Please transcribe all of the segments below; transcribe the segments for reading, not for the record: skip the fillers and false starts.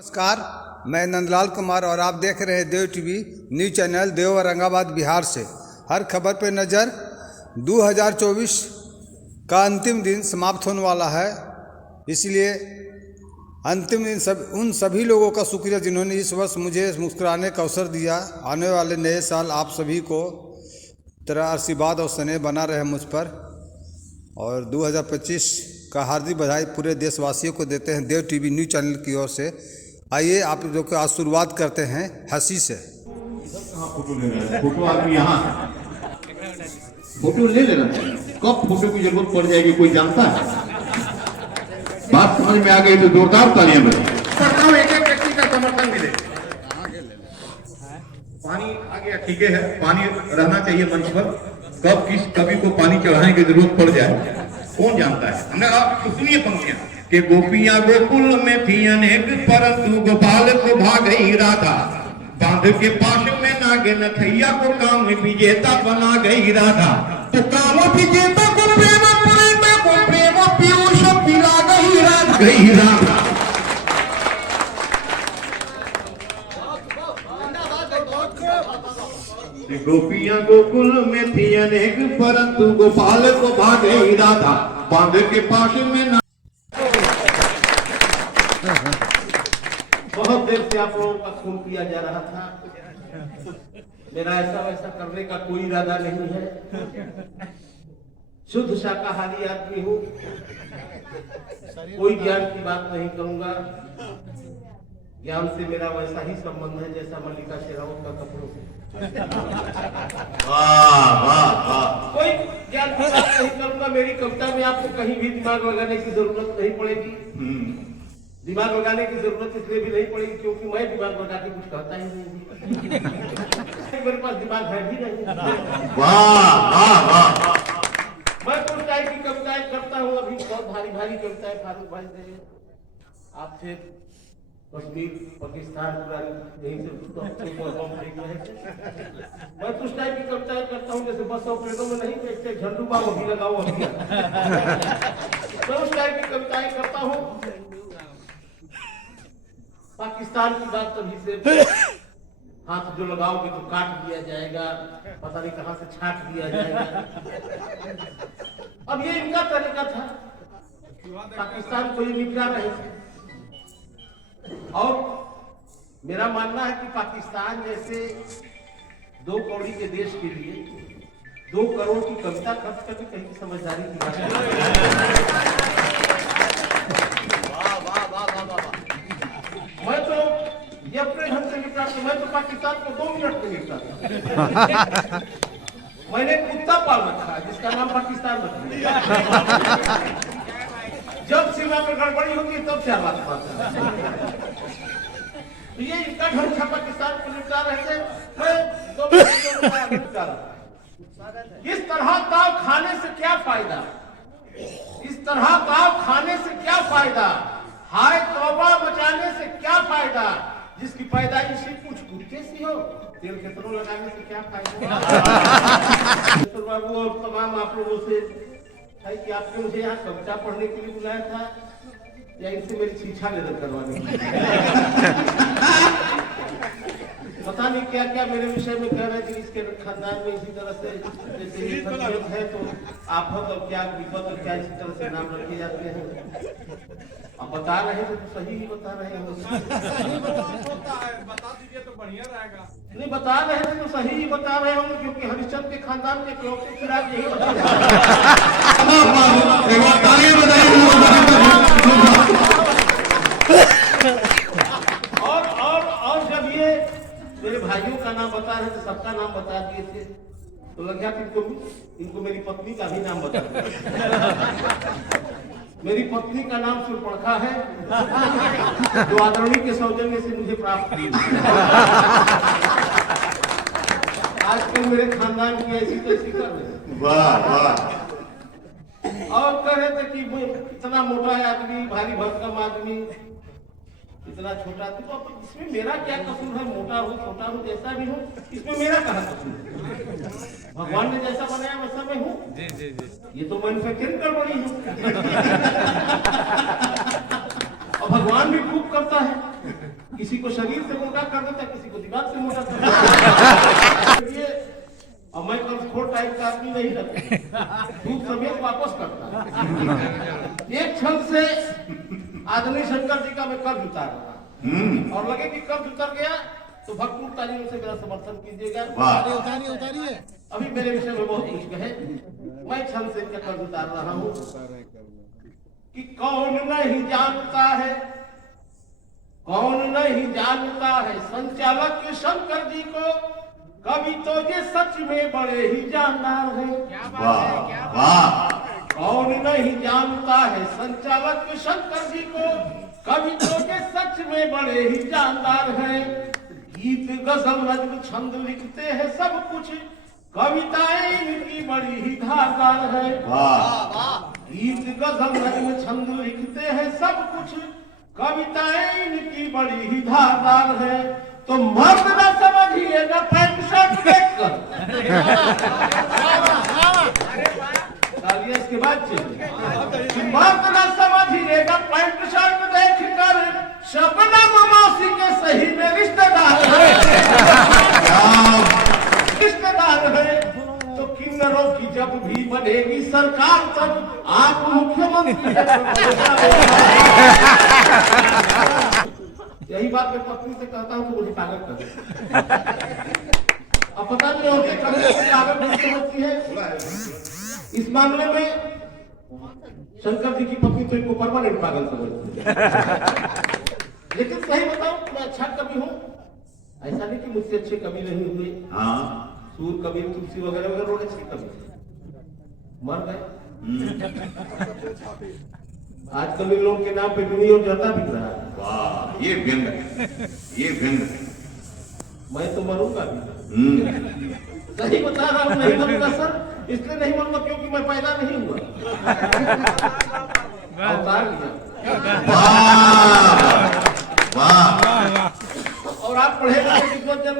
नमस्कार, मैं नंदलाल कुमार और आप देख रहे हैं देव टीवी न्यूज चैनल देव औरंगाबाद बिहार से। हर खबर पे नज़र। 2024 का अंतिम दिन समाप्त होने वाला है, इसलिए अंतिम दिन उन सभी लोगों का शुक्रिया जिन्होंने इस वर्ष मुझे मुस्कुराने का अवसर दिया। आने वाले नए साल आप सभी को तेरा आशीर्वाद और स्नेह बना रहे मुझ पर, और 2025 का हार्दिक बधाई पूरे देशवासियों को देते हैं देव टीवी न्यूज चैनल की ओर से। आइए आप लोग आज शुरुआत करते हैं हंसी से। कहाँ फोटो ले रहे हैं? फोटो आदमी यहाँ फोटो ले लेना चाहिए। कब फोटो की जरूरत पड़ जाएगी कोई जानता है? बात समझ में आ गई तो जोरदार तालियां बजाएं। एक एक व्यक्ति का समर्थन मिले। पानी आ गया, ठीक है, पानी रहना चाहिए मंच पर। कब किस कवि को पानी चढ़ाने की जरूरत पड़ जाए कौन जानता है? हमने आप सुनिए पंक्तियां कि गोपियां गोकुल में थी अनेक, परंतु गोपाल को भागई राधा। बांध के पास में नागे नथैया को काम विजेता बना गई राधा। तो काम विजेता को प्रेम प्रेम को प्रेम पीयूष पिला गई राधा। गई राधा गोपियां गोकुल में थी अनेक, परंतु गोपाल को भागई राधा। बांध के पास में ना बहुत देर से आप लोगों का खून पिया जा रहा था। मेरा ऐसा वैसा करने का कोई इरादा नहीं है। शुद्ध शाकाहारी आदमी हूँ, कोई ज्ञान की बात नहीं करूंगा। ज्ञान से मेरा वैसा ही संबंध है जैसा मल्लिका शेरावत का कपड़ों से। कोई ज्ञान की बात नहीं करूंगा। मेरी कविता में आपको कहीं भी दिमाग लगाने की जरूरत नहीं पड़ेगी। दिमाग लगाने की जरूरत इसलिए भी नहीं पड़ेगी क्योंकि मैं दिमाग लगा के कुछ कहता ही नहीं। मेरे पास दिमाग है भी नहीं। मैं तो उस टाइप की कविताएं करता हूँ। अभी बहुत भारी भारी कविताएं फारूक भाई से आप थे कश्मीर पाकिस्तान यहीं से देख रहे थे। मैं तो उस टाइप की कविताएं करता हूँ जैसे बस ऑपरेटरों में नहीं देखते झंडू बाबू अभी लगाओ अभी। मैं उस टाइप की कविताएं करता हूँ। पाकिस्तान की बात तभी से हाथ जो लगाओगे तो काट दिया जाएगा, पता नहीं कहां से छाट दिया जाएगा। अब ये इनका तरीका था, पाकिस्तान को ये निपटा रहे थे। और मेरा मानना है कि पाकिस्तान जैसे 2 कौड़ी के देश के लिए 2 करोड़ की कविता खर्च करके कहीं समझदारी की बात है। मैं तो ये अपने ढंग से निपटाता। मैं तो पाकिस्तान को 2 मिनट में निपटाता। मैंने कुत्ता पाल रखा है जिसका नाम पाकिस्तान रखा है। जब सीमा में गड़बड़ी होती है तब क्या बात है। ये इनका ढंग था, पाकिस्तान को निपटा रहे थे। मैं 2 मिनट में निपटा रहा। इस तरह दाव खाने से क्या फायदा? इस तरह दाव खाने से क्या फायदा? हाय तौबा बचाने से क्या फायदा? जिसकी पैदाइश ही कुछ कुत्ते सी हो, तेल कितनों लगाने से क्या फायदा? तो बाबू और तमाम आप लोगों से है कि आपने मुझे यहाँ कविता पढ़ने के लिए बुलाया था या इनसे मेरी शिक्षा निरंतर करवाने के लिए? पता नहीं क्या क्या मेरे विषय में कह रहे थे। इसके खानदान में इसी तरह से जैसे है तो आफत और क्या विपत और क्या इसी तरह से नाम रखे जाते हैं। अब बता रहे थे तो सही ही बता रहे हो। बता दीजिए तो बढ़िया रहेगा। नहीं बता रहे थे तो सही ही बता रहे होंगे क्योंकि हरिश्चंद्र के खानदान के इकलौते चिराग यही और जब ये मेरे भाइयों का नाम बता रहे थे, सबका नाम बता दिए थे, तो लग गया इनको मेरी पत्नी का भी नाम बता दिया। मेरी पत्नी का नाम सुरपणखा है, जो आदरणीय के सौजन्य से मुझे प्राप्त हुई। आजकल मेरे खानदान की ऐसी तैसी कर रहे। वाह वाह। और कह रहे थे कि इतना मोटा आदमी, भारी भरकम आदमी, इतना छोटा तो इसमें मेरा क्या कसूर है? मोटा हूँ छोटा हूँ जैसा भी हूँ, इसमें मेरा कहाँ कसूर है? भगवान ने जैसा बनाया वैसा मैं हूँ। ये तो मैन्युफैक्चरिंग गड़बड़ी है। और भगवान भी खूब करता है। किसी को शरीर से मोटा कर देता, किसी को दिमाग से मोटा कर देता। ये और मैं कर्जखोर टाइप का आदमी नहीं रहता, दूध समेत वापस करता। एक क्षण से आदमी शंकर जी का मैं कर्ज उतार रहा और लगे कि कर्ज उतर गया तो भक्तपुर तालियों से मेरा समर्थन कीजिएगा। उतारिए अभी मेरे विषय में बहुत कुछ कहे, मैं क्षण से इनका कर्ज उतार रहा हूँ कि कौन नहीं जानता है, कौन नहीं जानता है संचालक शंकर जी को, कभी तो ये सच में बड़े ही जानदार है। कौन नहीं जानता है संचालक शंकर जी को, कभी तो ये सच में बड़े ही जानदार है। गीत गजल नज्म छंद लिखते हैं सब कुछ, कविताएं इनकी बड़ी ही धारदार है। गीत गजल नज्म छंद लिखते हैं सब कुछ, कविताएं इनकी बड़ी ही धारदार है। तो मर्द न समझिए न पैंट शर्ट देखकर, तालियां इसके बाद चाहिए। मर्द न समझिए न पैंट शर्ट देखकर, शबनम मौसी के सही में रिश्तेदार है, रिश्तेदार है। तो किन्नरों की जब भी बनेगी सरकार, तब आप मुख्यमंत्री। यही बात मैं पत्नी से कहता हूँ तो मुझे पागल कर देती। अब पता नहीं होते कभी पागल नहीं समझती है। इस मामले में शंकर जी की पत्नी तो इनको परमानेंट पागल समझती है। लेकिन सही बताऊं, मैं अच्छा कवि हूँ, ऐसा नहीं कि मुझसे अच्छे कवि नहीं हुए। सूर कवि, तुलसी वगैरह वगैरह लोग अच्छे कवि मर गए। आजकल इन लोगों के नाम पे दुनिया और जता बिक रहा है। वाह, ये व्यंग है, ये व्यंग है। मैं तो मरूंगा भी। सही बता रहा हूँ, नहीं मरूंगा सर, इसलिए नहीं मरूंगा क्योंकि मैं पैदा नहीं हुआ, अवतार लिया। और आप पढ़े लिखे विद्वान जन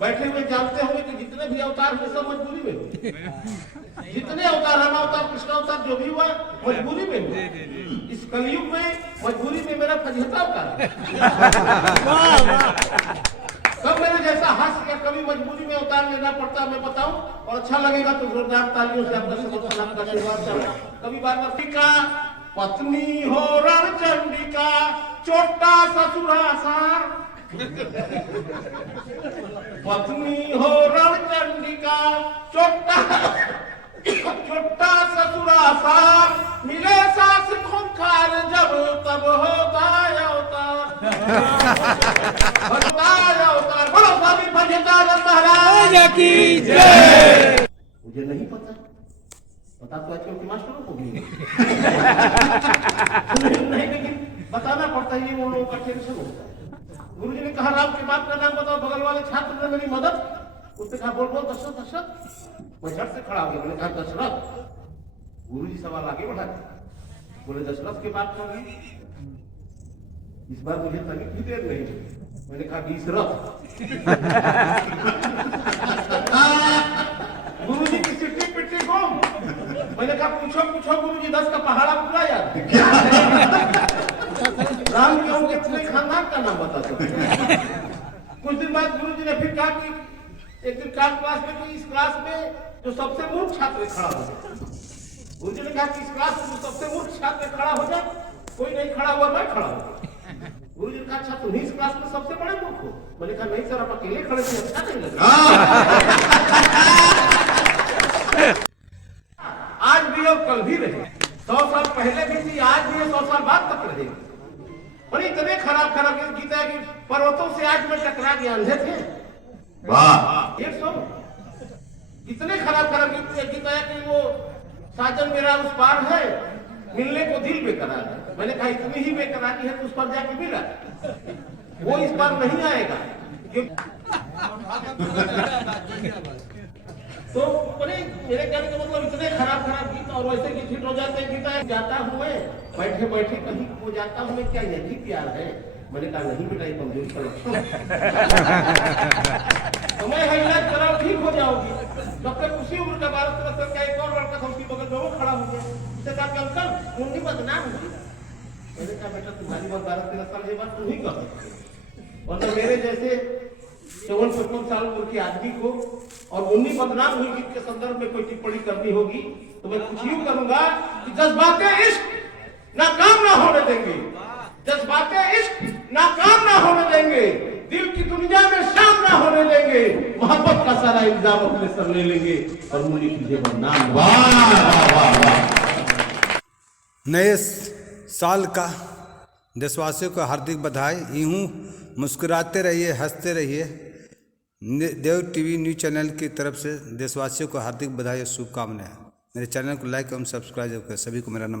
बैठे हुए जानते होंगे कि जितने भी अवतार हुए सब मजबूरी में हुए। जितने अवतार, राम अवतार, कृष्ण अवतार, जो भी हुआ मजबूरी में हुआ। इस कलयुग में मजबूरी में मेरा फजीहता अवतार। कब मेरे जैसा हास्य या कभी मजबूरी में अवतार लेना पड़ता मैं बताऊं, और अच्छा लगेगा तो जोरदार तालियों से आपका आशीर्वाद। कभी बार का पत्नी हो रणचंडिका, चोटा ससुरा सार, पत्नी हो रणचंडिका, छोटा ससुरा सार, मिले सास खूंखार जब तब होता अवतार। बोलो स्वामी भजतानंद महाराज की जय। मुझे नहीं पता तो आजकल के मास्टरों को भी नहीं, लेकिन बताना पड़ता है, ये वो लोगों का टेंशन होता है। गुरुजी ने कहा राम के बाप का नाम बताओ, बगल वाले छात्र ने मेरी मदद, उसने कहा बोल बोल दशरथ दशरथ। मैं झट से खड़ा हो गया, मैंने कहा दशरथ। गुरुजी सवाल आगे बढ़ा, बोले दशरथ के बाप कौन है? इस बार मुझे तनिक भी देर नहीं, मैंने कहा 20 रथ। गुरुजी की सिट्टी पिट्टी घूम, मैंने कहा पूछो पूछो गुरुजी, 10 का पहाड़ा पूरा यार। राम के होंगे पूरे खानदान का नाम बता सकते। कुछ दिन बाद गुरुजी ने फिर कहा कि एक दिन क्लास में कि इस क्लास में जो सबसे मूर्ख छात्र खड़ा हो जाए। गुरुजी ने कहा कि इस क्लास में जो सबसे मूर्ख छात्र खड़ा हो जाए, कोई नहीं खड़ा हुआ, मैं खड़ा हूँ। गुरुजी ने कहा अच्छा तुम इस क्लास में सबसे बड़े मूर्ख हो। मैंने कहा नहीं सर, आप अकेले खड़े थे, अच्छा नहीं लगा। आज भी और कल भी रहे, 100 साल पहले भी थी, आज भी 100 साल बाद तक रहेगी। और इतने खराब खराब गीता है कि पर्वतों से आज में टकरा के अंधे थे। वाह, ये सुनो, इतने खराब खराब गीता है कि वो साजन मेरा उस पार है, मिलने को दिल बेकरार है। मैंने कहा इतनी ही बेकरारी है तो उस पर जाके मिला, वो इस बार नहीं आएगा। तो मेरे कहने का मतलब इतने खराब खराब गीत और वैसे गीत हिट हो जाते हैं। गीता जाता हूँ मैं बैठे बैठे कहीं हो जाता हूँ मैं, क्या यही प्यार है? मैंने कहा नहीं बेटा, ये कमजोरी का लक्षण तो मैं इलाज कराओ, ठीक हो जाओगी। जब तक उसी उम्र का 12-13 साल का एक और लड़का था, उसकी बगल में वो खड़ा हो गया, उससे कहा कि अंकल उंगली बदनाम हुई। मैंने कहा बेटा तुम्हारी बात 12-13 साल ये बात तुम ही कर सकते, मतलब मेरे जैसे 54-55 साल उम्र के आदमी को और मुन्नी बदनाम हुई गीत के संदर्भ में कोई टिप्पणी करनी होगी तो मैं कुछ यूं करूंगा कि जज्बाते इश्क नाकाम ना होने देंगे, जज्बाते इश्क नाकाम ना होने देंगे, दिल की दुनिया में शाम ना होने देंगे, मोहब्बत का सारा इल्जाम अपने सर ले लेंगे और मुन्नी की जेब नाम। वाह वाह वाह वाह। नए साल का देशवासियों को हार्दिक बधाई। यूँ मुस्कुराते रहिए, हंसते रहिए। देव टीवी न्यूज़ चैनल की तरफ से देशवासियों को हार्दिक बधाई और शुभकामनाएं। मेरे चैनल को लाइक एवं सब्सक्राइब करें। सभी को मेरा नमस्कार।